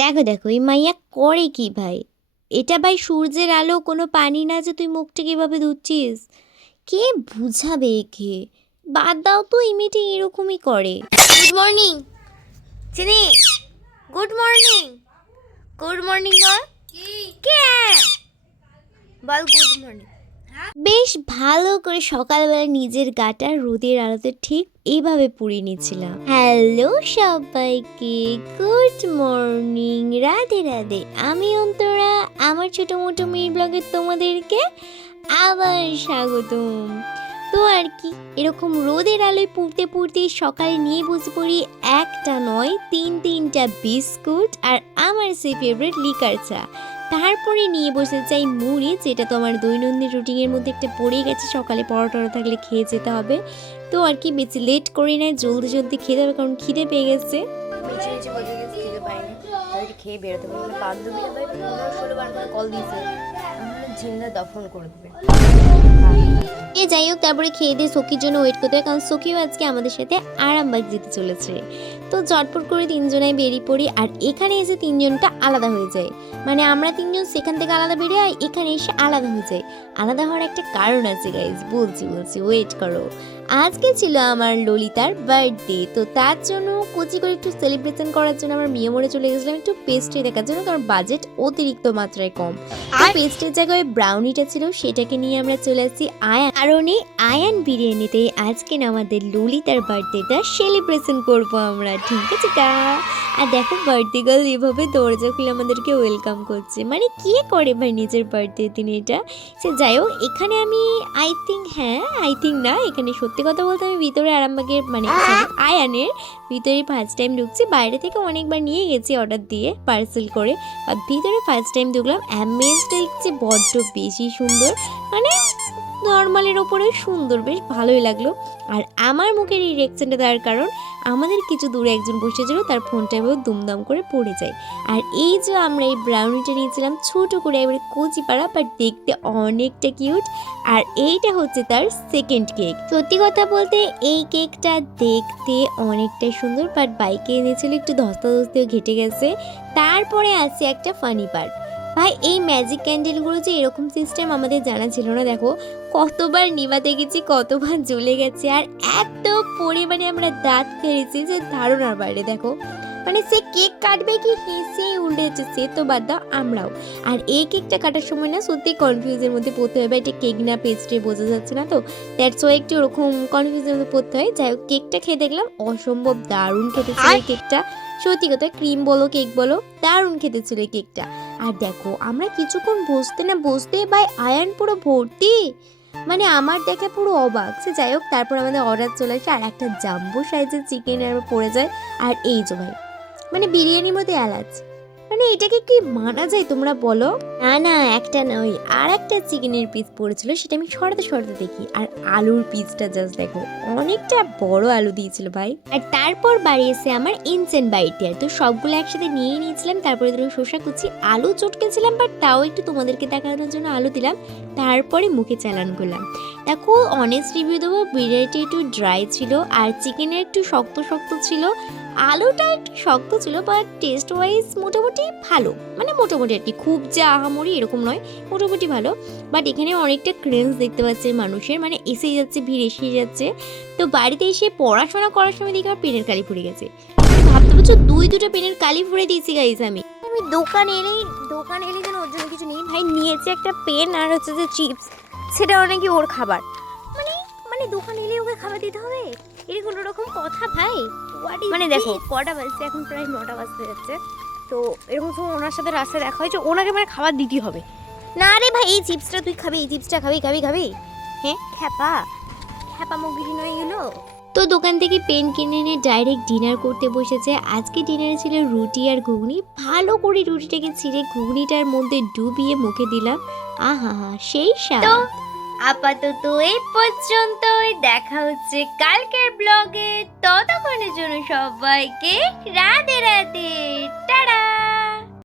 দেখো দেখো এই মাইয়া করে কি ভাই? এটা ভাই সূর্যের আলো কোনো পানি না যে তুই মুখটা কীভাবে ধুচ্ছিস। কে বুঝাবে একে? বাদ দাও তো ইমিটি এরকমই করে। গুড মর্নিং চিনি গুড মর্নিং গুড মর্নিং বল। কে? বল গুড মর্নিং বেশ ভালো করে সকালবেলা নিজের গাটা রোদের আলোতে ঠিক এইভাবে পুড়িয়ে নিচ্ছিলাম। হ্যালো সবাইকে, গুড মর্নিং, রাধে রাধে। আমি অন্তরা, আমার ছোট মোটো মেয়ের ব্লগে তোমাদেরকে আবার স্বাগতম। তো আর কি, এরকম রোদের আলোয় পুড়তে পুড়তে সকালে নিয়ে বসে পড়ি একটা নয়, তিন তিনটা বিস্কুট আর আমার সেই ফেভারিট লিকার চা। তারপরে নিয়ে বসে চাই মুড়ি, যেটা তো আমার দৈনন্দিন রুটিনের মধ্যে একটা পড়ে গেছে। সকালে পরোটা থাকলে খেয়ে যেতে হবে। তো আর কি বেশি লেট করি না জলদি জলদি খেতে হবে কারণ খিদে পেয়ে গেছে। খেয়ে বেরোতে ষোলো বার কল দিয়েছে। জিন্দা দফন করে এ যাই হোক, তারপরে খেয়ে দিয়ে সখীর জন্য ওয়েট করতে হয়, কারণ সখীও আজকে আমাদের সাথে আরামবাগ যেতে চলেছে। তো চটপট করে তিনজনাই বেরিয়ে পড়ি, আর এখানে এসে তিনজনটা আলাদা হয়ে যায়। মানে আমরা তিনজন সেখান থেকে আলাদা বেরিয়ে আয়, এখানে এসে আলাদা হয়ে যায়। আলাদা হওয়ার একটা কারণ আছে গাইজ বলছি বলছি ওয়েট করো। আজকে ছিল আমার ললিতার বার্থডে তো তার জন্য কচি করে একটু সেলিব্রেশন করার জন্য আমার মেয়ে মরে চলে গেছিলাম একটু পেস্ট্রি দেখার জন্য কারণ বাজেট অতিরিক্ত মাত্রায় কম। তো পেস্টের জায়গায় ব্রাউনিটা ছিল সেটাকে নিয়ে আমরা চলে আসছি আয়ান। কারণ এই আয়ান বিরিয়ানিতে আজকে না আমাদের ললিতার বার্থডেটা সেলিব্রেশন করব আমরা ঠিক আছে কা? আর দেখো বার্থডে গার্ল এভাবে দরজা খুলে আমাদেরকে ওয়েলকাম করছে। মানে কে করে ভাই নিজের বার্থডে দিন এটা? সে যাই হোক এখানে আমি আই থিঙ্ক হ্যাঁ আই থিঙ্ক না এখানে সত্যি কথা বলতে আমি ভিতরে আরামবাগের মানে আয়ানের ভিতরে ফার্স্ট টাইম ঢুকছি, বাইরে থেকে অনেকবার নিয়ে গেছি অর্ডার দিয়ে পার্সেল করে। আর ভিতরে ফার্স্ট টাইম ঢুকলাম অ্যাম্বিয়েন্সটা দেখছি বড্ড বেশি সুন্দর মানে নর্মালের ওপরে সুন্দর, বেশ ভালোই লাগল। আর আমার মুখের এই রিয়াকশনটা দেওয়ার কারণ, আমাদের কিছু দূরে একজন বসেছিল, তার ফোনটা এবার দুমদাম করে পড়ে যায়। আর এই যে আমরা এই ব্রাউনিটা নিয়েছিলাম, ছোট করে এবারে কচি পাড়া বাট দেখতে অনেকটা কিউট আর এইটা হচ্ছে তার সেকেন্ড কেক সত্যি কথা বলতে, এই কেকটা দেখতে অনেকটাই সুন্দর বাট বাইকে এনেছিল, একটু ধস্তাধস্তিও ঘেটে গেছে। তারপরে আছে একটা ফানি পার্ট ভাই, এই ম্যাজিক ক্যান্ডেলগুলো যে এরকম সিস্টেম আমাদের জানা ছিল না, দেখো, কতবার নিভাতে গেছি কতবার জ্বলে গেছে, আর এত পরিমাণে আমরা দাঁত ফেলেছি যে ধারণার বাইরে, দেখো। মানে সে কেক কাটবে কি হেসে উঠেছে সে তো বাদ দাও আমরাও। আর এই কেকটা কাটার সময় না সত্যি কনফিউজের মধ্যে পড়তে হবে এটা কেক না পেস্ট্রি বোঝা যাচ্ছে না তো। দ্যাটস ওয়াই একটু ওরকম কনফিউজের মধ্যে পড়তে হয়। যাই হোক কেকটা খেয়ে দেখলাম অসম্ভব দারুণ খেতে ছিল কেকটা। সত্যি কথা ক্রিম বলো কেক বলো দারুণ খেতে ছিল কেকটা। আর দেখো আমরা কিছুক্ষণ বসতে না বসতে ভাই আয়ন পুরো ভর্তি। মানে আমার দেখে পুরো অবাক। সে যাই হোক তারপর আমাদের অর্ডার চলে আসে আর একটা জাম্বো সাইজের চিকেন আর পড়ে যায়। আর এই যে ভাই মানে বিরিয়ানির মধ্যে এলাচ। মানে এটাকে কি মানা যায় তোমরা বলো? না না, একটা নয় আর একটা চিকেনের পিস পড়েছিল, সেটা আমি সরাতে সরাতে দেখি। আর আলুর পিসটা জাস্ট দেখো, অনেকটা বড় আলু দিয়েছিল ভাই। আর তারপর বাড়ি এসে আমার ইনসেন্ট বাড়িতে আর তো সবগুলো একসাথে নিয়ে নিয়েছিলাম, তারপরে ধরো শসা, কুচি, আলু চটকেছিলাম বাট তাও একটু তোমাদেরকে দেখানোর জন্য আলু দিলাম। তারপরে মুখে চালান করলাম। দেখো অনেস্ট রিভিউ দেবো, বিরিয়ানিটা একটু ড্রাই ছিল, আর চিকেনের একটু শক্ত শক্ত ছিল। আলুটা একটু শক্ত ছিল বাট টেস্ট ওয়াইজ মোটামুটি ভালো। মানে মোটামুটি আর কি, খুব যে আহামরি এরকম নয়, মোটামুটি ভালো। বাট এখানে অনেকটা ক্রেন্স দেখতে পাচ্ছে মানুষের মানে এসে যাচ্ছে, ভিড় এসে যাচ্ছে। তো বাড়িতে এসে পড়াশোনা করার সময় দেখি আমার পেনের কালি ফুরে গেছে। ভাবতে পারছ, দুই দুটো পেনের কালি ফুরে দিয়েছি গাইজ আমি। আমি দোকান এলেই, দোকান এলে যেন ওর জন্য কিছু নেই। ভাই নিয়েছে একটা পেন আর হচ্ছে যে চিপস। সেটাও নাকি ওর খাবার। মানে মানে দোকান এলে ওকে খাবার দিতে হবে? এটা কোনো রকম কথা, ভাই। মানে দেখো কটা বাজছে এখন প্রায় নটা বাজতে যাচ্ছে। তো এরকম সময় ওনার সাথে রাস্তায় দেখা হয়েছে ওনাকে মানে খাবার দিতে হবে। না রে ভাই এই চিপসটা তুই খাবি এই চিপসটা খাবি খাবি খাবি। হ্যাঁ? খ্যাপা। খ্যাপা মুগিরি নয় এগুলো তো দোকান থেকে পেন কিনে নিয়ে ডাইরেক্ট ডিনার করতে বসেছে। আজকে ডিনারে ছিল রুটি আর ঘুগনি। ভালো করে রুটিটাকে ছিঁড়ে ঘুগনিটার মধ্যে ডুবিয়ে মুখে দিলাম। আহা হা সেই স্বাদ। আপাতত এই পর্যন্তই। দেখা হচ্ছে কালকের ব্লগে ততক্ষণের জন্য সবাইকে রাধে রাধে। টাটা!